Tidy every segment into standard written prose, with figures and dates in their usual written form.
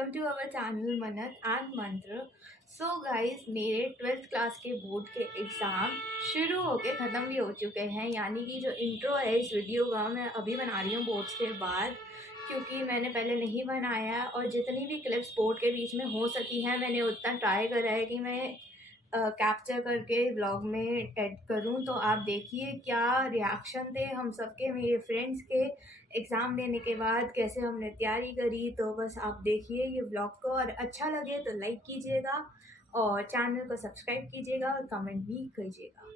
Welcome to our channel मनत and Mantra. So guys, मेरे 12th class के बोर्ड के एग्ज़ाम शुरू होके ख़त्म भी हो चुके हैं। यानी कि जो इंट्रो है इस वीडियो का मैं अभी बना रही हूँ बोर्ड्स के बाद, क्योंकि मैंने पहले नहीं बनाया और जितनी भी क्लिप्स बोर्ड के बीच में हो सकी हैं मैंने उतना ट्राई करा है कि मैं कैप्चर करके ब्लॉग में ऐड करूं। तो आप देखिए क्या रिएक्शन थे हम सबके, मेरे फ्रेंड्स के एग्ज़ाम देने के बाद कैसे हमने तैयारी करी। तो बस आप देखिए ये ब्लॉग को, और अच्छा लगे तो लाइक कीजिएगा और चैनल को सब्सक्राइब कीजिएगा और कमेंट भी कीजिएगा।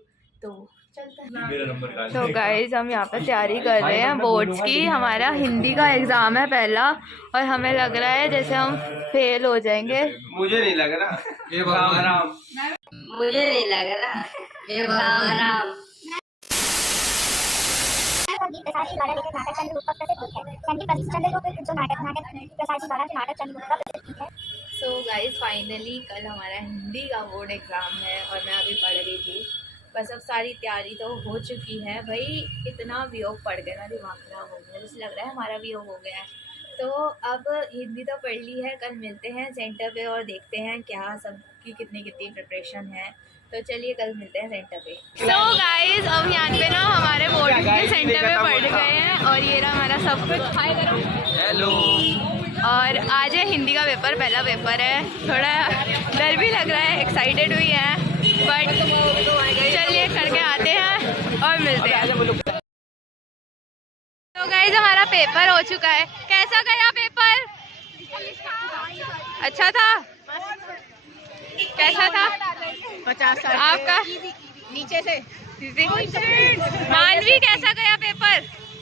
तो चलते हैं। तो गाइज हम यहाँ पे तैयारी कर रहे हैं बोर्ड्स की। हमारा हिंदी का एग्ज़ाम है पहला और हमें लग रहा है जैसे हम फेल हो जाएंगे। मुझे नहीं लग रहा, ये भगवान, मुझे नहीं लग रहा, ये भगवान। सो गाइज फाइनली कल हमारा हिंदी का बोर्ड एग्ज़ाम है और मैं अभी पढ़ रही थी। बस अब सारी तैयारी तो हो चुकी है। भाई इतना वियोग पढ़ गया ना, दिमाग खराब हो गया, जैसे लग रहा है हमारा वियोग हो गया है। तो अब हिंदी तो पढ़ ली है, कल मिलते हैं सेंटर पे और देखते हैं क्या सबकी कितनी कितनी प्रिपरेशन है। तो चलिए कल मिलते हैं सेंटर पे। सो गाइज अब यहाँ पे ना हमारे बोर्ड के सेंटर पे पढ़ गए हैं और ये रहा हमारा सब कुछ। हाय करो, हेलो। और आज है हिंदी का पेपर, पहला पेपर है। थोड़ा डर भी लग रहा है, एक्साइटेड हुई है, बट चलिए करके आते हैं और मिलते हैं। तो गाइस हमारा पेपर हो चुका है। कैसा गया पेपर? अच्छा था? कैसा था? 50। आपका? नीचे से मानवी कैसा गया पेपर?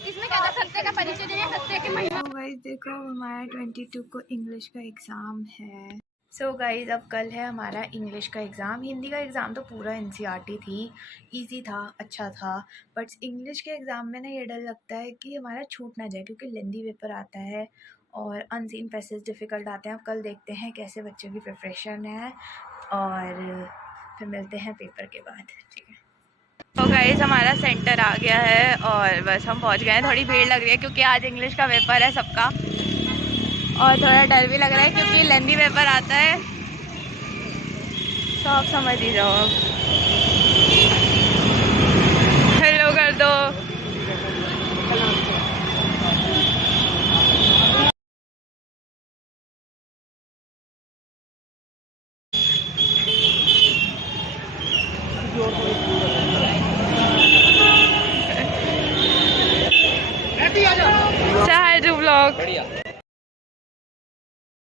इसमें क्या था, सत्य का परिचय देना, सत्य के महिमा। तो गाइस देखो हमारा 22 को इंग्लिश का एग्ज़ाम है। सो गाइस अब कल है हमारा इंग्लिश का एग्ज़ाम। हिंदी का एग्ज़ाम तो पूरा एनसीईआरटी थी, इजी था, अच्छा था। बट इंग्लिश के एग्ज़ाम में ना ये डर लगता है कि हमारा छूट ना जाए, क्योंकि लेंदी पेपर आता है और अनसीन पैसेज डिफ़िकल्ट आते हैं। अब कल देखते हैं कैसे बच्चों की प्रिपरेशन है और फिर मिलते हैं पेपर के बाद, ठीक है। तो गाइस हमारा सेंटर आ गया है और बस हम पहुंच गए हैं। थोड़ी भीड़ लग रही है क्योंकि आज इंग्लिश का पेपर है सबका, और थोड़ा डर भी लग रहा है क्योंकि लेंदी पेपर आता है, तो आप समझ ही जाओ। अब हेलो कर दो। चाहे ब्लॉग।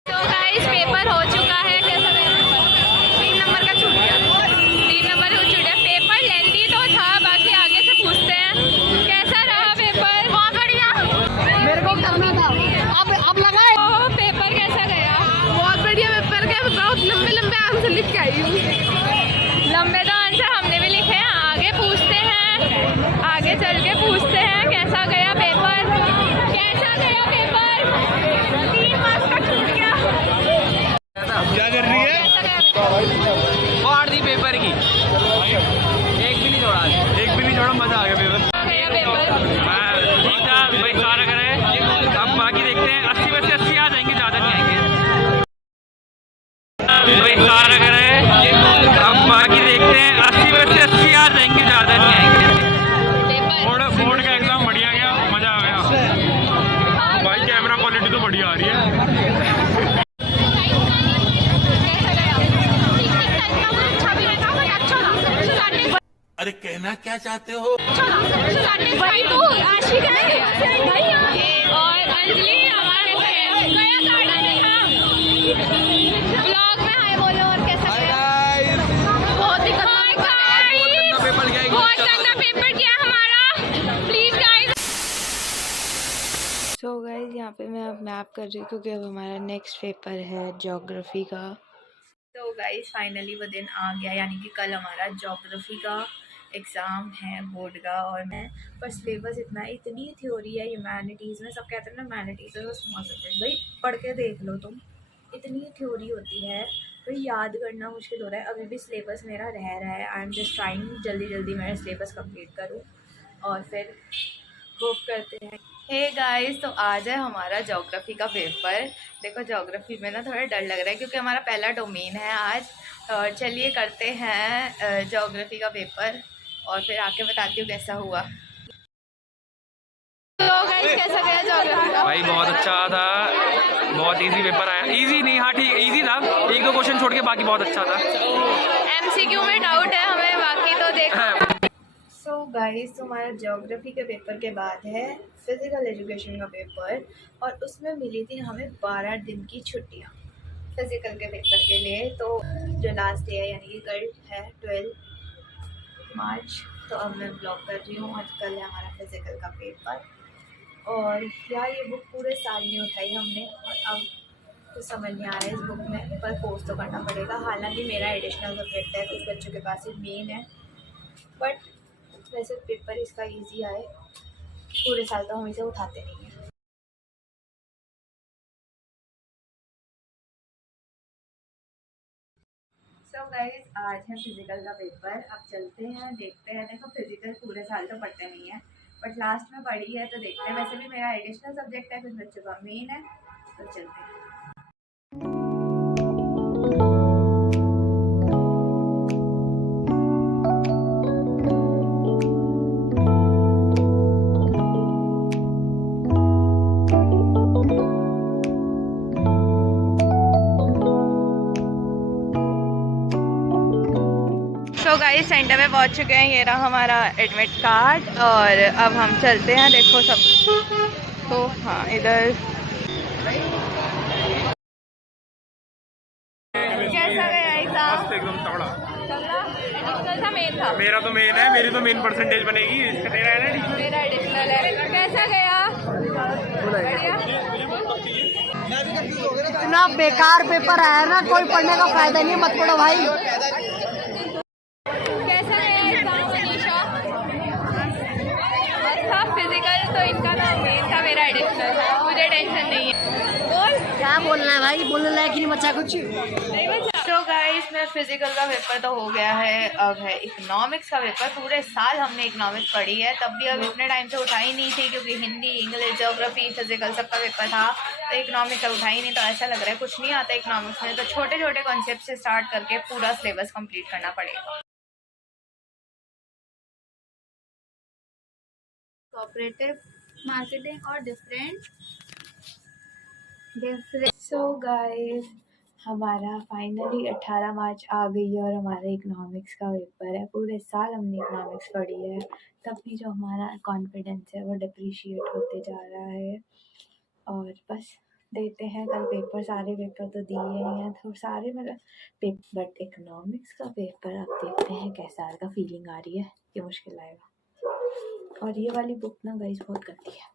तो गाइस पेपर हो चुका है। कैसा गया पेपर? 3 नंबर का छूट गया, 3 नंबर का छूट गया। पेपर लेंदी तो था, बाकी आगे से पूछते हैं। कैसा रहा पेपर? बहुत बढ़िया, मेरे को करना था, अब लगाए। तो पेपर कैसा गया? बहुत बढ़िया पेपर गया, बहुत लंबे लंबे आंसर लिख के आई हूँ। लंबे तो आंसर हमने भी लिखे हैं, आगे पूछते हैं, आगे चल के पूछते हैं कैसा गया पेपर। कैसा गया पेपर? 3 मार्क्स का छूट गया। क्या कर रही है? फाड़ दी पेपर की, एक भी नहीं छोड़ा, एक भी नहीं छोड़ा। मजा आ गया पेपर। भाई सारा करे, अब बाकी देखते हैं। 80 में से 80 आ जाएंगे, ज्यादा नहीं आएंगे। भाई सारा करे, अब बाकी देखते हैं। 80 में से 80 आ जाएंगे, ज्यादा नहीं आएंगे। बोर्ड का एग्जाम बढ़िया गया, मजा आ गया भाई। कैमरा क्वालिटी तो बढ़िया आ रही है। अरे कहना क्या चाहते हो? वही तो आशिक है और अंजलि हमारे ब्लॉग में हाय बोलो। और कैसा गया? बहुत ही बहुत गंदा पेपर किया हमारा, प्लीज गाइस। सो गाइस यहाँ पे मैं अब मैप कर रही हूँ क्योंकि अब हमारा नेक्स्ट पेपर है ज्योग्राफी का। तो गाइस फाइनली वो दिन आ गया, यानी कि कल हमारा ज्योग्राफी का एग्ज़ाम है बोर्ड का। और मैं पर सिलेबस इतनी थ्योरी है ह्यूमैनिटीज़ में। सब कहते हैं ना ह्यूमैनिटीज़ है तो स्मॉल सब्जेक्ट, भाई पढ़ के देख लो तुम, इतनी थ्योरी होती है भाई, याद करना मुश्किल हो रहा है। अभी भी सिलेबस मेरा रह रहा है। आई एम जस्ट ट्राइंग जल्दी जल्दी मैं सिलेबस कंप्लीट करूँ और फिर होप करते हैं। हे गाइस, तो आज है हमारा ज्योग्राफी का पेपर। देखो ज्योग्राफी में ना थोड़ा डर लग रहा है क्योंकि हमारा पहला डोमेन है आज। और चलिए करते हैं ज्योग्राफी का पेपर और फिर आके बताती हूँ कैसा हुआ। तो गाइस कैसा गया ज्योग्राफी का? भाई बहुत अच्छा था, बहुत इजी पेपर आया। इजी नहीं, हाँ ठीक इजी था, एक दो क्वेश्चन छोड़ के बाकी बहुत अच्छा था। MCQ में डाउट है हमें, बाकी तो देखो। सो गाइस, हमारा ज्योग्राफी के पेपर के बाद है फिज़िकल एजुकेशन का पेपर और उसमें मिली थी हमें 12 दिन की छुट्टियाँ फिज़िकल के पेपर के लिए। तो जो लास्ट डे है यानी कि कल है 12 मार्च, तो अब मैं ब्लॉग कर रही हूँ। आज कल है हमारा फिज़िकल का पेपर और यार ये बुक पूरे साल नहीं उठाई हमने और अब तो समझ नहीं आ रहा है इस बुक में, पर कोर्स तो करना पड़ेगा। हालांकि मेरा एडिशनल सब्जेक्ट है, कुछ बच्चों के पास ही मेन है, बट वैसे पेपर इसका इजी आए, पूरे साल तो हम इसे उठाते नहीं हैं। सो गाइस, आज है फिज़िकल का पेपर। अब चलते हैं देखते हैं। देखो फिज़िकल पूरे साल तो पढ़ते नहीं है, बट लास्ट में पढ़ी है तो देखते हैं। वैसे भी मेरा एडिशनल सब्जेक्ट है, कुछ बच्चों का मेन है, तो चलते हैं। तो गाइस सेंटर में पहुंच चुके हैं। ये रहा हमारा एडमिट कार्ड और अब हम चलते हैं। देखो सब तो हाँ इधर कैसा गया एग्जाम? एकदम तगड़ा। एडिशनल था मेन था? मेरा तो मेन है, मेरी तो मेन परसेंटेज बनेगी। इसका तेरा है ना? मेरा एडिशनल है। कैसा गया? बढ़िया। इतना बेकार पेपर आया ना, कोई पढ़ने का फायदा नहीं, मत पढ़ो भाई। कैसा गया एग्जाम मनीषा? अच्छा फिजिकल तो इनका ना मेन था, मेरा एडिशनल है, मुझे टेंशन नहीं है। बोल क्या बोलना है भाई, बोलने लायक ही नहीं बचा कुछ। तो गाइस मैं फिजिकल का पेपर तो हो गया है, अब है इकोनॉमिक्स का पेपर। पूरे साल हमने इकोनॉमिक्स पढ़ी है, तब भी अब इतने टाइम से उठाई नहीं थी क्योंकि हिंदी, इंग्लिश, ज्योग्राफी, फिजिकल सबका पेपर था, तो इकोनॉमिक्स अब उठाई नहीं। तो ऐसा लग रहा है कुछ नहीं आता इकोनॉमिक्स में, तो छोटे छोटे कॉन्सेप्ट से स्टार्ट करके पूरा सिलेबस कंप्लीट करना पड़ेगा। कोऑपरेटिव मार्केटिंग और डिफरेंट। सो गाइस हमारा फाइनली 18 मार्च आ गई है और हमारा इकोनॉमिक्स का पेपर है। पूरे साल हमने इकोनॉमिक्स पढ़ी है, तब भी जो हमारा कॉन्फिडेंस है वो डिप्रिशिएट होते जा रहा है। और बस देते हैं कल पेपर। सारे पेपर तो दिए ही हैं, तो सारे मतलब बट इकोनॉमिक्स का पेपर अब देखते हैं कैसा आएगा। फीलिंग आ रही है कि मुश्किल आएगा। और ये वाली बुक ना गाइस बहुत गंदी है।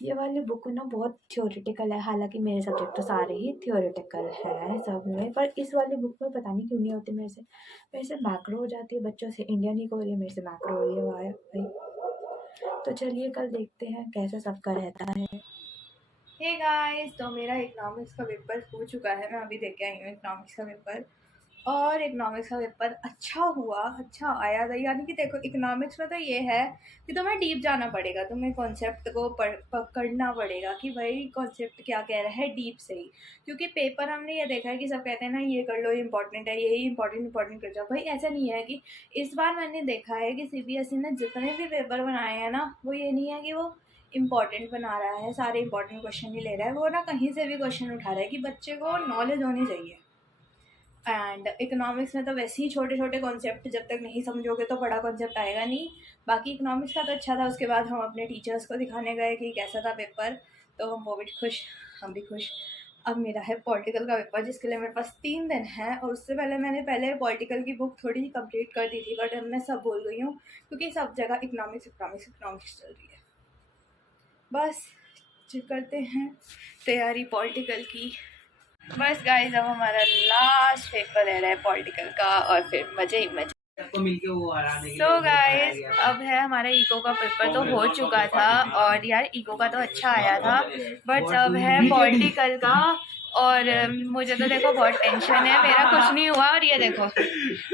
ये वाली बुक ना बहुत थ्योरेटिकल है, हालांकि मेरे सब्जेक्ट तो सारे ही थ्योरेटिकल है सब में, पर इस वाली बुक में पता नहीं क्यों नहीं होती। मेरे से मैक्रो हो जाती है, बच्चों से इंडियन ही हो रही है, मेरे से मैक्रो हो रही है भाई। तो चलिए कल देखते हैं कैसा सबका रहता है। हे गाइस, तो मेरा इकोनॉमिक्स का पेपर हो चुका है, मैं अभी देख के आई हूँ इकोनॉमिक्स का पेपर। और इकोनॉमिक्स का पेपर अच्छा हुआ, अच्छा आया था। यानी कि देखो इकोनॉमिक्स में तो ये है कि तुम्हें डीप जाना पड़ेगा, तुम्हें कॉन्सेप्ट को पकड़ना पड़ेगा कि भाई कॉन्सेप्ट क्या कह रहा है डीप से ही। क्योंकि पेपर हमने ये देखा है कि सब कहते हैं ना ये कर लो, इंपॉर्टेंट है, यही इंपॉर्टेंट कर जाओ। भाई ऐसा नहीं है कि इस बार मैंने देखा है कि CBSE ने जितने भी पेपर बनाए हैं ना, वो ये नहीं है कि वो इम्पॉर्टेंट बना रहा है, सारे इंपॉर्टेंट क्वेश्चन ही ले रहा है, वो ना कहीं से भी क्वेश्चन उठा रहा है कि बच्चे को नॉलेज होनी चाहिए। एंड इकोनॉमिक्स में तो वैसे ही छोटे छोटे कॉन्सेप्ट जब तक नहीं समझोगे तो बड़ा कॉन्सेप्ट आएगा नहीं। बाकी इकोनॉमिक्स का तो अच्छा था। उसके बाद हम अपने टीचर्स को दिखाने गए कि कैसा था पेपर, तो हम वो भी खुश, हम भी खुश। अब मेरा है पॉलिटिकल का पेपर, जिसके लिए मेरे पास 3 दिन है। और उससे पहले मैंने पॉलिटिकल की बुक थोड़ी कंप्लीट कर दी थी, बट अब मैं सब भूल गई हूँ क्योंकि सब जगह इकोनॉमिक्स चल रही है। बस करते हैं तैयारी पॉलिटिकल की। बस गाइस अब हमारा लास्ट पेपर है पॉलिटिकल का और फिर मजे ही मजे। सो गाइस अब है हमारा इको का पेपर, तो हो चुका था और यार इको का तो अच्छा आया था, बट अब है पॉलिटिकल का और मुझे तो देखो बहुत टेंशन है, मेरा कुछ नहीं हुआ और ये देखो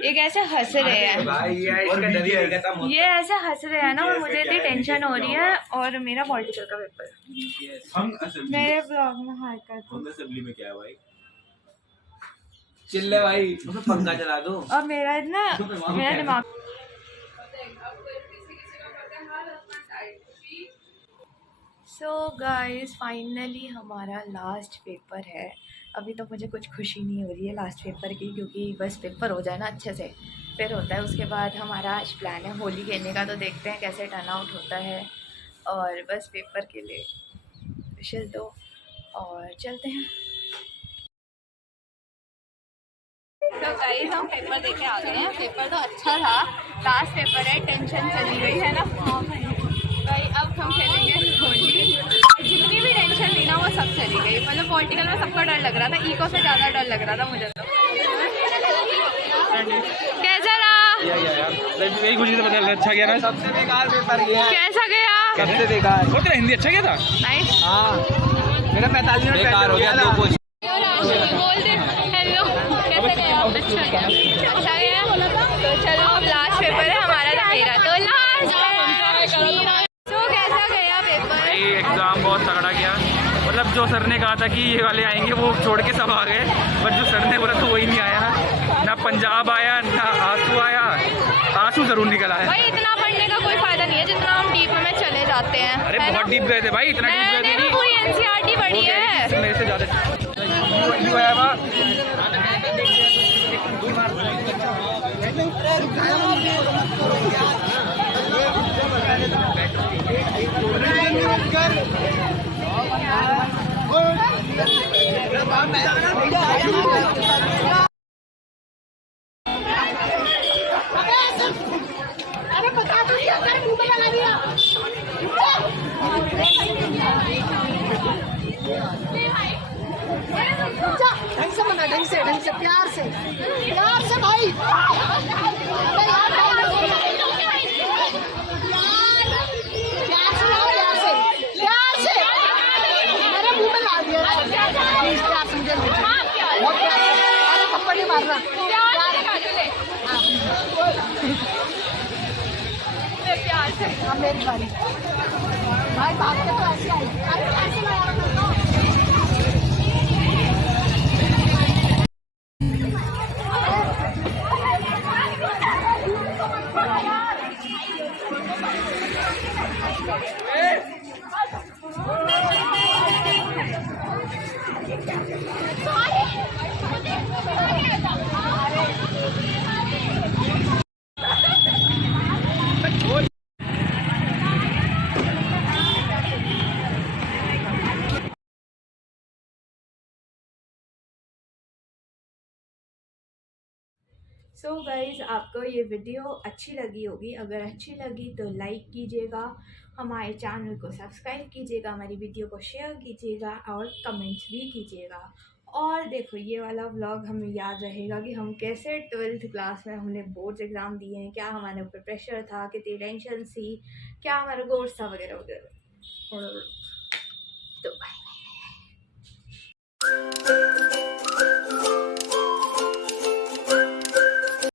ये कैसे हंस रहे हैं, ये ऐसे हंस रहे हैं ना, और मुझे इतनी टेंशन हो रही है। और मेरा पॉलिटिकल का पेपर मेरे ब्लॉग में हाई कर असेंबली में क्या है भाई, चिल्ले भाई पंखा चला दो। और मेरा ना मेरा दिमाग सो गाइस फाइनली हमारा लास्ट पेपर है। अभी तो मुझे कुछ खुशी नहीं हो रही है लास्ट पेपर की, क्योंकि बस पेपर हो जाए ना अच्छे से फिर होता है। उसके बाद हमारा आज प्लान है होली खेलने का, तो देखते हैं कैसे टर्न आउट होता है। और बस पेपर के लिए विशेष दो और चलते हैं। तो गाइस हम पेपर देके आ गए हैं, पेपर तो अच्छा था, लास्ट पेपर है, टेंशन चली गई है ना। हाँ भाई अब हम खेलेंगे होली, जितनी भी टेंशन थी ना वो सब चली गई। मतलब पॉलिटिकल में सबका डर लग रहा था, इको से ज़्यादा डर लग रहा था मुझे तो। कैसा रहा? मेरी खुशी से बता, अच्छा गया ना? सबसे बेकार पेपर ये है। कैसा गया? सबसे बेकार। वो तेरा हिंदी अच्छा गया था? नाइस। हाँ मेरा 45 मिनट बेकार हो गया। 2 क्वेश्चन बोल दे हेलो, कैसा गया? अच्छा गया, अच्छा गया। तो चलो अब लास्ट पेपर है हमारा, तो मेरा तो लास्ट है। तो कैसा गया पेपर? भाई एग्ज़ाम बहुत तगड़ा गया। मतलब जो सर ने कहा था कि ये वाले आएंगे वो छोड़ के सब आ गए, बट जो सर ने बोला तो वही नहीं आया। ना पंजाब आया ना आंसू आया, आंसू जरूर निकल आया। भाई इतना पढ़ने का कोई फायदा नहीं है जितना हम डीप में चले जाते हैं। अरे बहुत डीप गए थे भाई, इतना डीप गए थे। पूरी एनसीईआरटी पढ़ी है मेरे से ज़्यादा है वहाँ। ढंग से प्यार से भाई। प्यार से मेरे मुंह में ला दिया, प्यार समझे मुझे, बहुत प्यार से। अरे थप्पड़ नहीं मारना, प्यार से। हाँ मेरी बारी भाई, भाग के तो ऐसे आई, अरे ऐसे मारा करना। सो गाइज़ आपको ये वीडियो अच्छी लगी होगी, अगर अच्छी लगी तो लाइक कीजिएगा, हमारे चैनल को सब्सक्राइब कीजिएगा, हमारी वीडियो को शेयर कीजिएगा और कमेंट्स भी कीजिएगा। और देखो ये वाला व्लॉग हमें याद रहेगा कि हम कैसे 12th क्लास में हमने बोर्ड्स एग्ज़ाम दिए हैं, क्या हमारे ऊपर प्रेशर था, कितनी टेंशन थी, क्या हमारा कोर्स था वगैरह वगैरह। तो बाय।